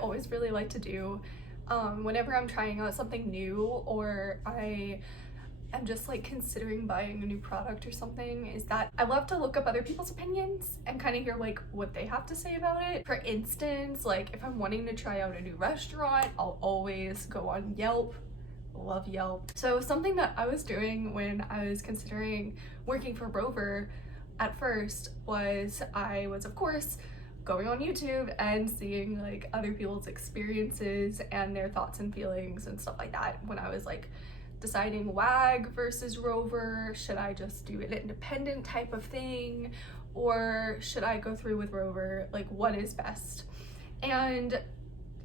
always really like to do whenever I'm trying out something new, or I'm just like considering buying a new product or something, is that I love to look up other people's opinions and kind of hear like what they have to say about it. For instance, like if I'm wanting to try out a new restaurant, I'll always go on Yelp. Love Yelp. So something that I was doing when I was considering working for Rover at first was I was of course going on YouTube and seeing like other people's experiences and their thoughts and feelings and stuff like that when I was like deciding WAG versus Rover. Should I just do an independent type of thing, or should I go through with Rover? Like, what is best? And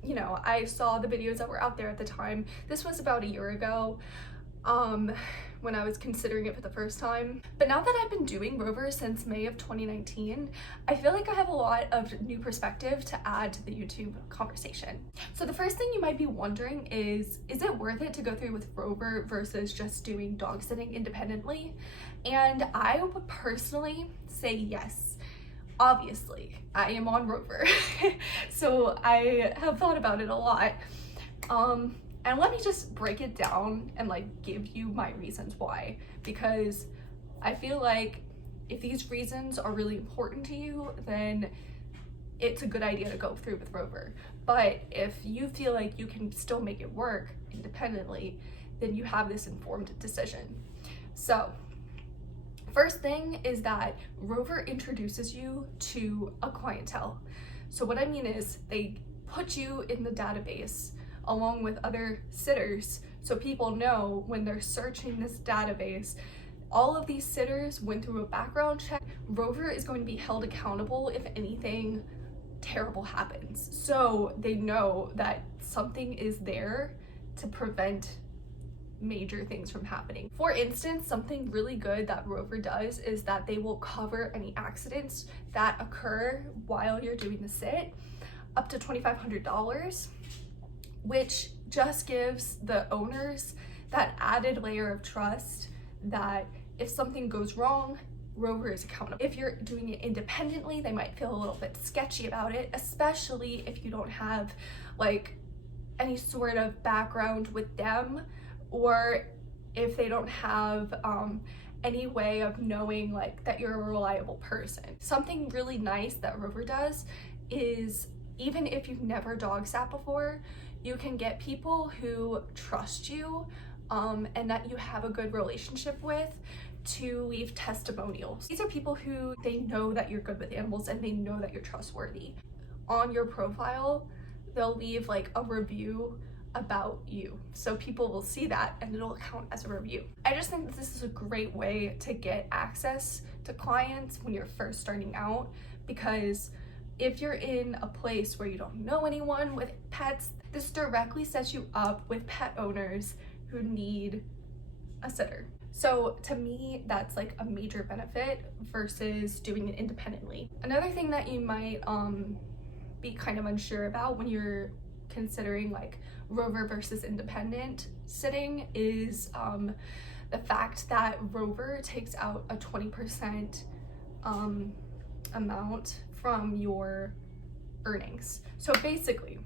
you know, I saw the videos that were out there at the time. This was about a year ago, when I was considering it for the first time. But now that I've been doing Rover since May of 2019, I feel like I have a lot of new perspective to add to the YouTube conversation. So the first thing you might be wondering is it worth it to go through with Rover versus just doing dog sitting independently? And I would personally say yes. Obviously, I am on Rover, so I have thought about it a lot. And let me just break it down and like give you my reasons why, because I feel like if these reasons are really important to you, then it's a good idea to go through with Rover. But if you feel like you can still make it work independently, then you have this informed decision. So first thing is that Rover introduces you to a clientele. So what I mean is they put you in the database along with other sitters, so people know when they're searching this database, all of these sitters went through a background check. Rover is going to be held accountable if anything terrible happens. So they know that something is there to prevent major things from happening. For instance, something really good that Rover does is that they will cover any accidents that occur while you're doing the sit, up to $2,500, which just gives the owners that added layer of trust that if something goes wrong, Rover is accountable. If you're doing it independently, they might feel a little bit sketchy about it, especially if you don't have like any sort of background with them, or if they don't have any way of knowing like that you're a reliable person. Something really nice that Rover does is, even if you've never dog sat before, you can get people who trust you and that you have a good relationship with to leave testimonials. These are people who they know that you're good with animals and they know that you're trustworthy. On your profile, they'll leave like a review about you. So people will see that and it'll count as a review. I just think that this is a great way to get access to clients when you're first starting out, because if you're in a place where you don't know anyone with pets, this directly sets you up with pet owners who need a sitter. So to me, that's like a major benefit versus doing it independently. Another thing that you might be kind of unsure about when you're considering like Rover versus independent sitting is the fact that Rover takes out a 20% amount from your earnings. So basically,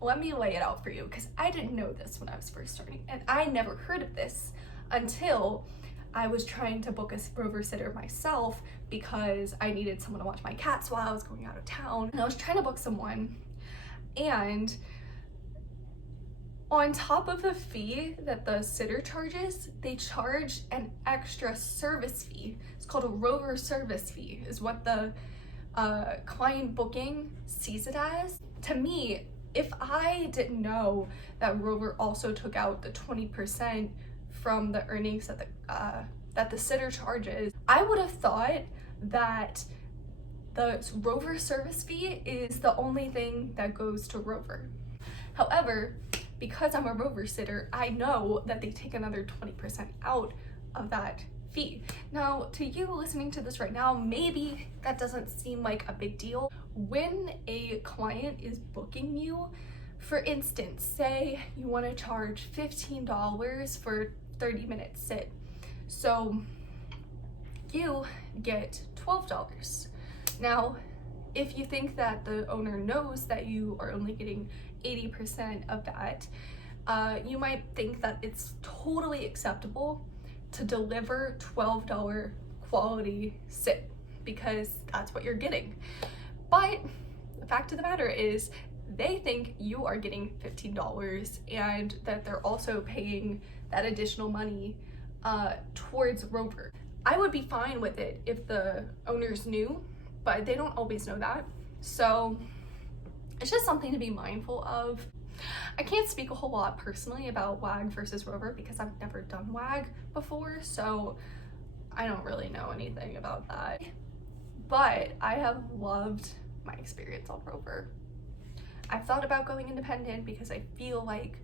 let me lay it out for you, because I didn't know this when I was first starting, and I never heard of this until I was trying to book a Rover sitter myself because I needed someone to watch my cats while I was going out of town. And I was trying to book someone, and on top of the fee that the sitter charges, they charge an extra service fee. It's called a Rover service fee, is what the client booking sees it as. To me, if I didn't know that Rover also took out the 20% from the earnings that the sitter charges, I would have thought that the Rover service fee is the only thing that goes to Rover. However, because I'm a Rover sitter, I know that they take another 20% out of that fee. Now, to you listening to this right now, maybe that doesn't seem like a big deal. When a client is booking you, for instance, say you want to charge $15 for 30-minute sit. So you get $12. Now, If you think that the owner knows that you are only getting 80% of that, you might think that it's totally acceptable to deliver $12 quality sit because that's what you're getting. But the fact of the matter is they think you are getting $15 and that they're also paying that additional money towards Rover. I would be fine with it if the owners knew, but they don't always know that. So it's just something to be mindful of. I can't speak a whole lot personally about WAG versus Rover because I've never done WAG before, so I don't really know anything about that. But I have loved my experience on Rover. I've thought about going independent because I feel like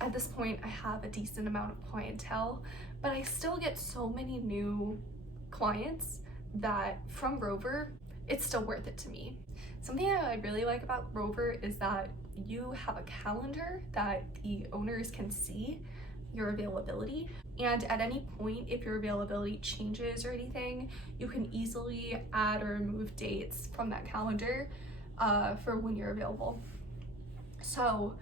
at this point I have a decent amount of clientele, but I still get so many new clients that from Rover, it's still worth it to me. Something that I really like about Rover is that you have a calendar that the owners can see your availability, and at any point if your availability changes or anything, you can easily add or remove dates from that calendar for when you're available. So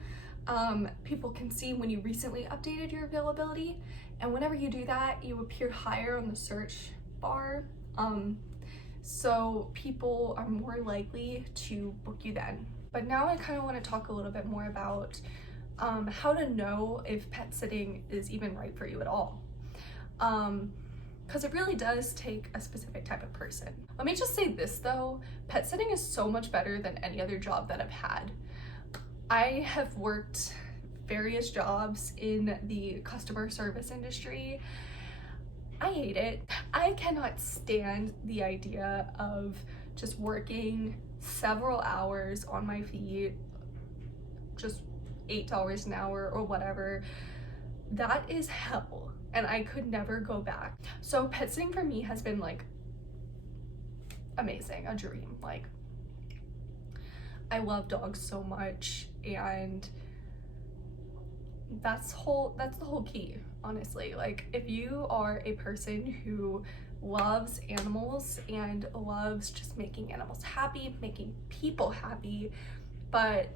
people can see when you recently updated your availability, and whenever you do that, you appear higher on the search bar. So people are more likely to book you then. But now I kind of want to talk a little bit more about how to know if pet sitting is even right for you at all. Because it really does take a specific type of person. Let me just say this though, pet sitting is so much better than any other job that I've had. I have worked various jobs in the customer service industry. I hate it. I cannot stand the idea of just working several hours on my feet, just $8 an hour or whatever. That is hell, and I could never go back. So pet sitting for me has been like amazing, a dream. Like, I love dogs so much, and that's the whole key, honestly. Like, if you are a person who loves animals and loves just making animals happy, making people happy, but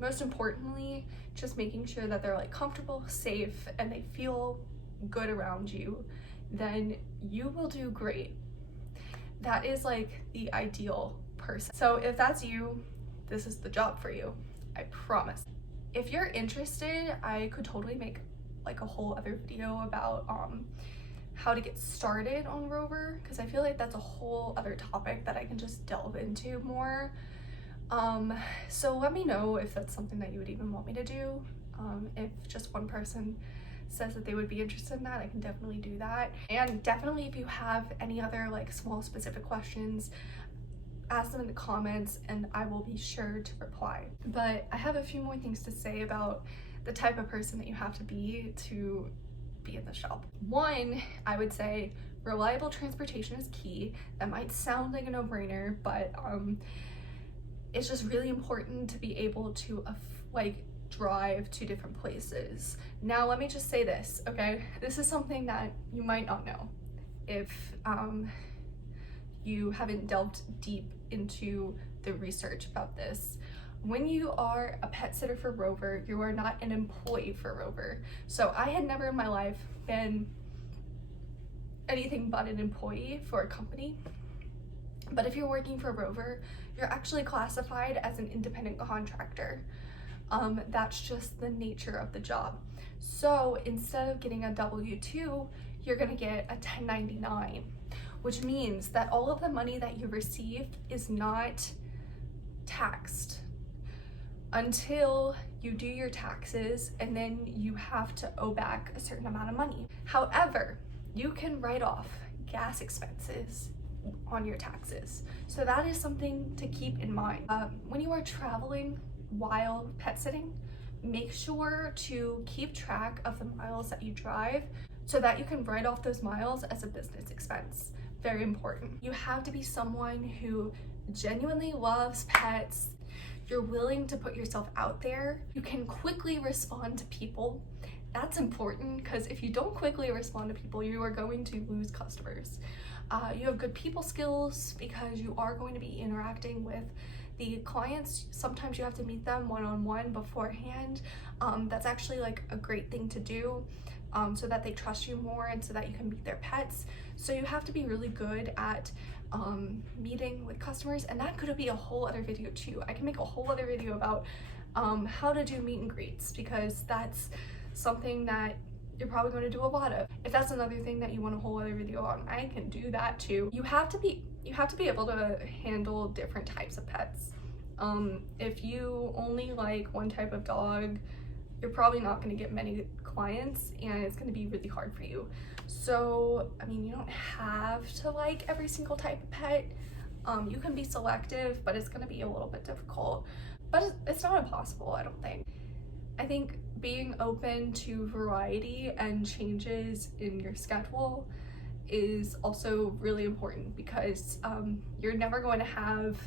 most importantly, just making sure that they're like comfortable, safe, and they feel good around you, then you will do great. That is like the ideal person. So if that's you, this is the job for you, I promise. If you're interested, I could totally make like a whole other video about how to get started on Rover, because I feel like that's a whole other topic that I can just delve into more. So let me know if that's something that you would even want me to do. If just one person says that they would be interested in that, I can definitely do that. And definitely if you have any other like small specific questions, ask them in the comments and I will be sure to reply. But I have a few more things to say about the type of person that you have to be in the shop. One, I would say reliable transportation is key. That might sound like a no-brainer, but it's just really important to be able to like drive to different places. Now let me just say this, okay? This is something that you might not know if you haven't delved deep into the research about this. When you are a pet sitter for Rover, you are not an employee for Rover. So I had never in my life been anything but an employee for a company. But if you're working for Rover, you're actually classified as an independent contractor. That's just the nature of the job. So instead of getting a W-2, you're gonna get a 1099, which means that all of the money that you receive is not taxed until you do your taxes, and then you have to owe back a certain amount of money. However, you can write off gas expenses on your taxes. So that is something to keep in mind. When you are traveling while pet sitting, make sure to keep track of the miles that you drive so that you can write off those miles as a business expense. Very important. You have to be someone who genuinely loves pets. You're willing to put yourself out there. You can quickly respond to people. That's important, because if you don't quickly respond to people, you are going to lose customers. You have good people skills because you are going to be interacting with the clients. Sometimes you have to meet them one-on-one beforehand. That's actually like a great thing to do, so that they trust you more and so that you can meet their pets. So you have to be really good at meeting with customers, and that could be a whole other video too. I can make a whole other video about how to do meet and greets, because that's something that you're probably going to do a lot of. If that's another thing that you want a whole other video on, I can do that too. You have to be able to handle different types of pets. If you only like one type of dog, you're probably not going to get many clients, and it's going to be really hard for you. So, I mean, you don't have to like every single type of pet. You can be selective, but it's going to be a little bit difficult. But it's not impossible, I don't think. I think being open to variety and changes in your schedule is also really important, because you're never going to have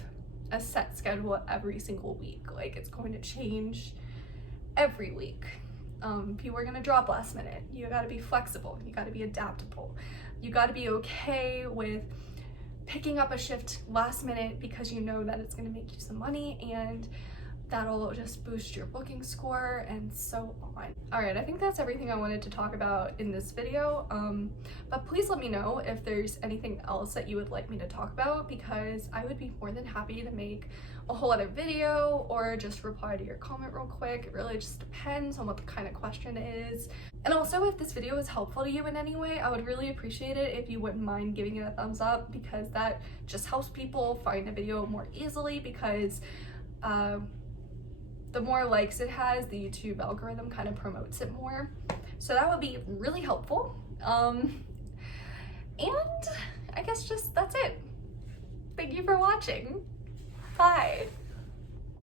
a set schedule every single week. Like, it's going to change every week. People are going to drop last minute. You got to be flexible. You got to be adaptable. You got to be okay with picking up a shift last minute because you know that it's going to make you some money, and that'll just boost your booking score, and so on. All right, I think that's everything I wanted to talk about in this video. But please let me know if there's anything else that you would like me to talk about, because I would be more than happy to make a whole other video or just reply to your comment real quick. It really just depends on what the kind of question is. And also, if this video is helpful to you in any way, I would really appreciate it if you wouldn't mind giving it a thumbs up, because that just helps people find a video more easily, because the more likes it has, the YouTube algorithm kind of promotes it more. So that would be really helpful. And I guess just that's it. Thank you for watching. Bye.